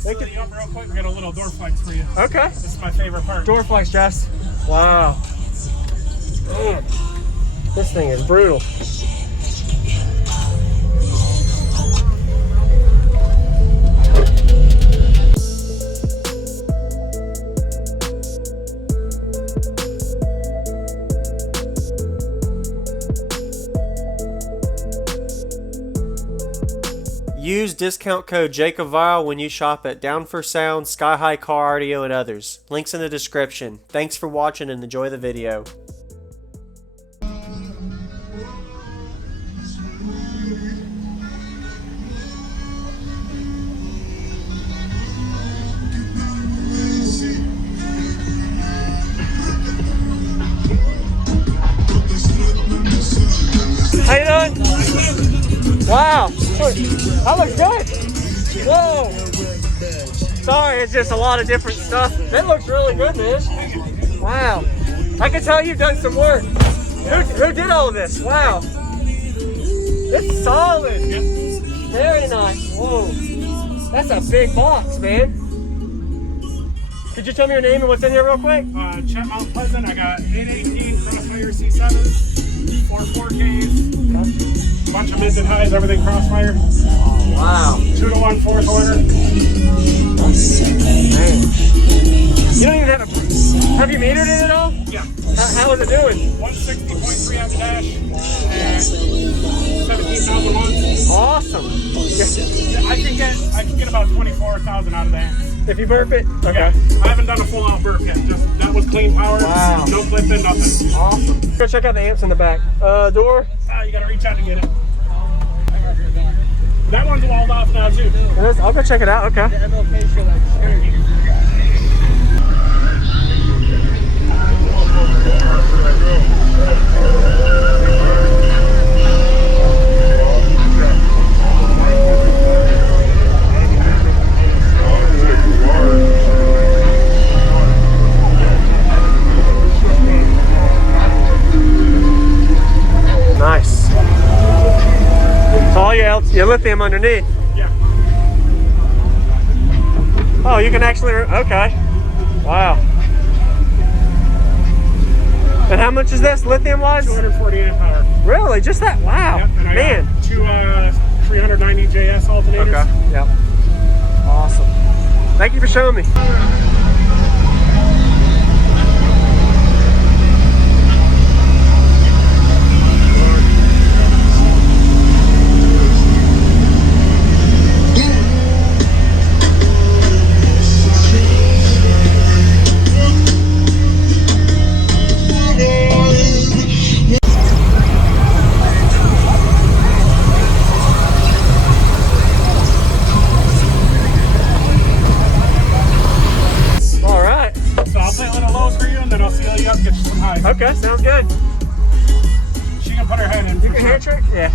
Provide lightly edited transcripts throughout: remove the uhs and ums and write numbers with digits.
set you up real quick. We got a little door flex for you. Okay. This is my favorite part. Door flex, Jess. Wow. Man, this thing is brutal. Use discount code JacobViral when you shop at Down for Sound, SkyHigh Car Audio, and others. Links in the description. Thanks for watching and enjoy the video. How you doing? Wow. That looks good. Whoa. Sorry, it's just a lot of different stuff. That looks really good, man. Wow. I can tell you've done some work. Who did all of this? Wow. It's solid. Very nice. Whoa. That's a big box, man. Could you tell me your name and what's in here real quick? Chet Mount Pleasant. I got 818 Crossfire C7s, 4 4Ks, a bunch of mids and highs, everything Crossfire. Oh, wow. 2-to-1 fourth order. Man. You don't even have a... Have you metered it at all? Yeah. How is it doing? 160.3 on the dash and 17,000 watts. Awesome. I can get about 24,000 out of that. If you burp it? Okay. Yeah. I haven't done a full out burp yet. Just that was clean power. Wow. No clip in, nothing. Awesome. Go check out the amps in the back. Door? You gotta reach out to get it. That one's walled off now too. I'll go check it out. Okay. Nice. So all your lithium underneath. Yeah. Oh, you can actually, okay. Wow. And how much is this lithium wise? 240 amp hour. Really? Just that? Wow. Yep, and I man. got two 390 JS alternators. Okay. Yep. Awesome. Thank you for showing me. Okay, sounds good. She can put her head in. You can hand trick? Yeah.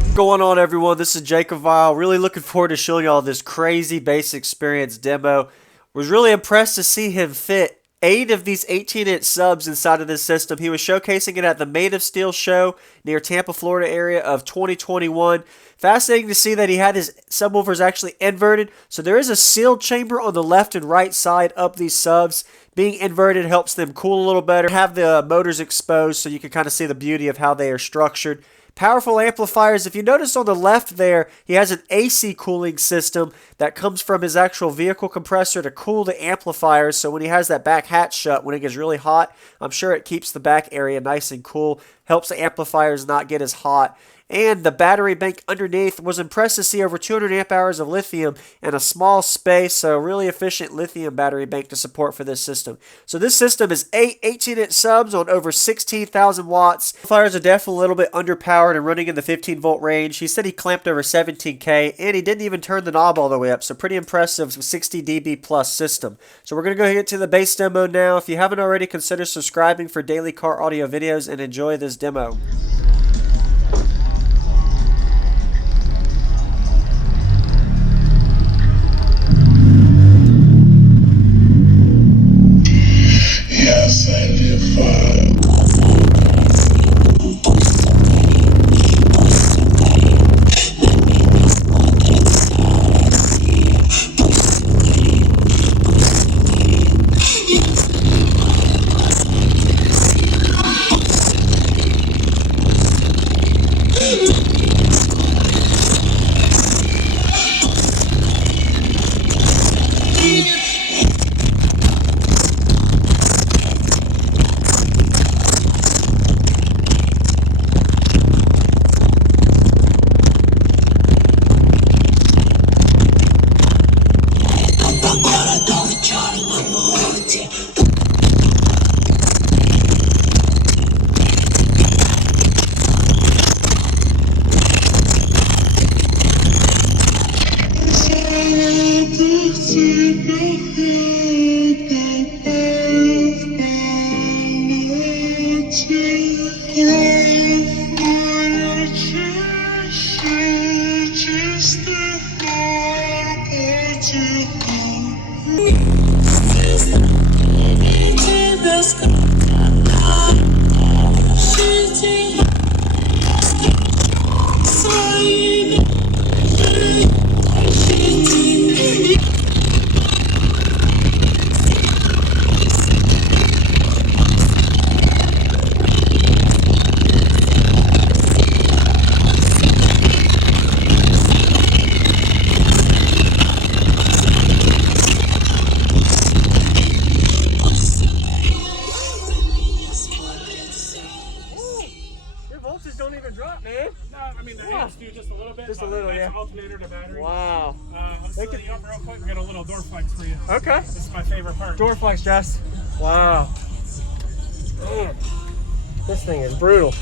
What's going on, everyone? This is JacobViral. Really looking forward to showing y'all this crazy bass experience demo. Was really impressed to see him fit 8 of these 18-inch subs inside of this system. He was showcasing it at the Made of Steel show near Tampa, Florida area of 2021. Fascinating to see that he had his subwoofers actually inverted. So there is a sealed chamber on the left and right side of these subs. Being inverted helps them cool a little better. Have the motors exposed so you can kind of see the beauty of how they are structured. Powerful amplifiers. If you notice on the left there, he has an AC cooling system that comes from his actual vehicle compressor to cool the amplifiers. So when he has that back hatch shut, when it gets really hot, I'm sure it keeps the back area nice and cool. Helps the amplifiers not get as hot. And the battery bank underneath, was impressed to see over 200 amp hours of lithium in a small space. So really efficient lithium battery bank to support for this system. So this system is 8 18-inch subs on over 16,000 watts. Amplifiers are definitely a little bit underpowered and running in the 15 volt range. He said he clamped over 17K and he didn't even turn the knob all the way up. So pretty impressive 60 dB plus system. So we're going to go get to the bass demo now. If you haven't already, consider subscribing for daily car audio videos and enjoy this demo. Yes, I live rust you just a little bit. Just a little, yeah. Alternator to battery. Wow. Let's set you up real quick. We got a little door flex for you. Okay. This is my favorite part. Door flex, Jess. Wow. Man, this thing is brutal.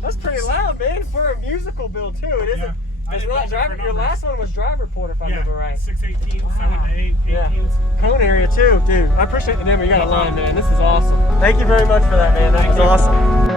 That's pretty loud, man, for a musical build too. It isn't. Yeah. It's not driver. Your last one was drive report, if I remember right. 618s. Wow. I went to 818s. Yeah. Cone area too, dude. I appreciate the demo. You got a line, man. This is awesome. Thank you very much for that, man. That was awesome.